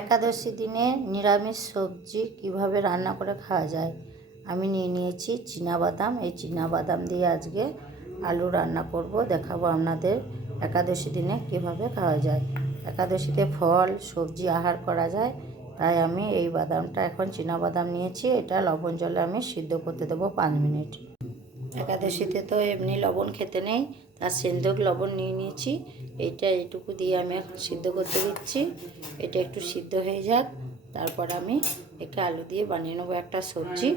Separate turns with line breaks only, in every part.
একাদশী দিনে নিরামিষ সবজি কীভাবে রান্না করে খাওয়া যায়? আমি নিয়ে নিয়েছি বাদাম এই বাদাম দিয়ে আজকে আলু রান্না করব। দেখাবো আপনাদের একাদশী দিনে কীভাবে খাওয়া যায়। একাদশীতে ফল, সবজি আহার করা যায়। তাই আমি এই বাদামটা এখন বাদাম নিয়েছি। এটা লবণ জলে আমি সিদ্ধ করতে দেবো পাঁচ মিনিট। একাদশীতে তো এমনি লবণ খেতে নেই, তার সেন্দক লবণ নিয়ে নিয়েছি। এইটা এইটুকু দিয়ে আমি এখন সিদ্ধ করতে দিচ্ছি। এটা একটু সিদ্ধ হয়ে যাক, তারপর আমি একে আলু দিয়ে বানিয়ে নেব একটা সবজি,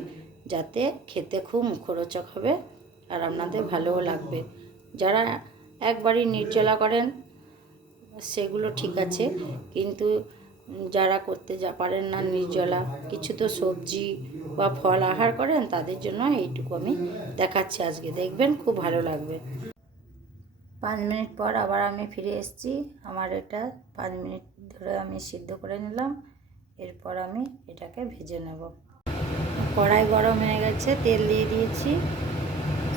যাতে খেতে খুব মুখরোচক হবে আর আপনাদের ভালোও লাগবে। যারা একবারই নির্জলা করেন, সেগুলো ঠিক আছে, কিন্তু যারা করতে যা পারেন না, নির্জলা, কিছু তো সবজি বা ফল আহার করেন, তাদের জন্য এইটুকু আমি দেখাচ্ছি আজকে। দেখবেন খুব ভালো লাগবে। পাঁচ মিনিট পর আবার আমি ফিরে এসেছি। আমার এটা পাঁচ মিনিট ধরে আমি সিদ্ধ করে নিলাম। এরপর আমি এটাকে ভেজে নেব। কড়াই গরম হয়ে গেছে, তেল দিয়ে দিয়েছি।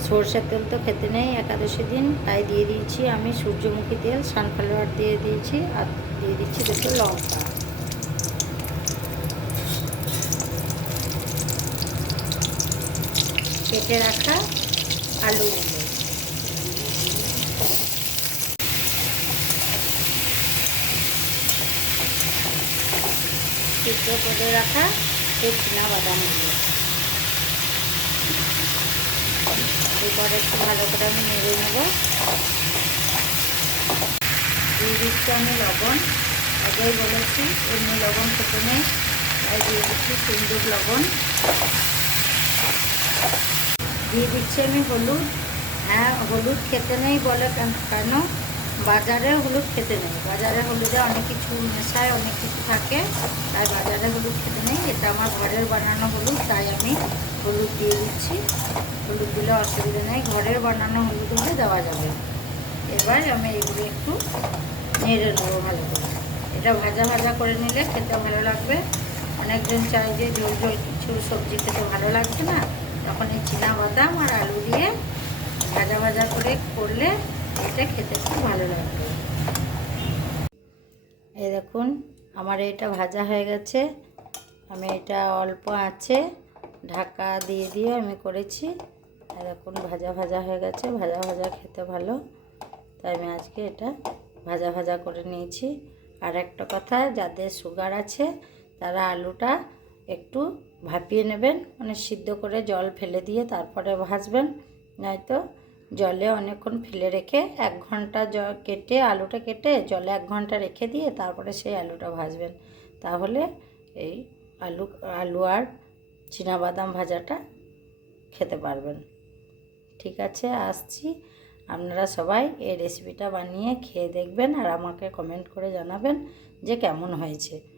সর্ষের তেল তো খেতে নেই একাদশী দিন, তাই দিয়ে দিয়েছি আমি সূর্যমুখী তেল, সানফ্লাওয়ার দিয়ে দিয়েছি, আর দিয়ে দিচ্ছি দুটো লঙ্কা। কেটে রাখা আলুগুলো সিদ্ধ করে রাখা এই চীনা বাদামগুলো এরপর একটু ভালো করে আমি নেড়ে নেব। দিয়ে দিচ্ছি আমি লবণ। আগেই বলেছি, এমনি লবণ খেতে নেই দিয়ে দিচ্ছি সিন্দুর লবণ। দিয়ে দিচ্ছি আমি হলুদ। হ্যাঁ হলুদ খেতে নেই বলে কেন বাজারে হলুদ খেতে নেই। বাজারে হলুদে অনেক কিছু মেশায়, অনেক কিছু থাকে। তাই বাজারে হলুদ খেতে নেই। এটা আমার ঘরের বানানো হলুদ, তাই আমি হলুদ দিয়ে দিচ্ছি। হলুদ দিলে অসুবিধা নেই। ঘরের বানানো হলুদ হলে দেওয়া যাবে। এবার আমি এগুলো একটু নেড়ে নেব ভালো করে। এটা ভাজা ভাজা করে নিলে খেতে ভালো লাগবে। অনেকজন চাই যে জল ঝোল কিছু সবজি খেতে ভালো লাগছে না। তখন এই বাদাম আর আলু দিয়ে ভাজা ভাজা করে করলে এটা খেতে খুব ভালো লাগবে। এই দেখুন, আমার এটা ভাজা হয়ে গেছে। আমি এটা অল্প আছে, ঢাকা দিয়ে দিয়ে আমি করেছি। দেখুন, ভাজা ভাজা হয়ে গেছে, ভাজা ভাজা খেতে ভালো। তাই আমি আজকে এটা ভাজা ভাজা করে নিয়েছি। আর একটা কথা, যাদের সুগার আছে, তারা আলুটা একটু ভাপিয়ে নেবেন মানে সিদ্ধ করে জল ফেলে দিয়ে তারপরে ভাজবেন। নয়তো জলে অনেকক্ষণ ফেলে রেখে এক ঘণ্টা জ, কেটে আলুটা কেটে জলে এক ঘণ্টা রেখে দিয়ে তারপরে সেই আলুটা ভাজবেন। তাহলে এই আলু আলু আর বাদাম ভাজাটা খেতে পারবেন। ঠিক আছে, আসছি। আপনারা সবাই এই রেসিপিটা বানিয়ে খেয়ে দেখবেন আর আমাকে কমেন্ট করে জানাবেন যে কেমন হয়েছে।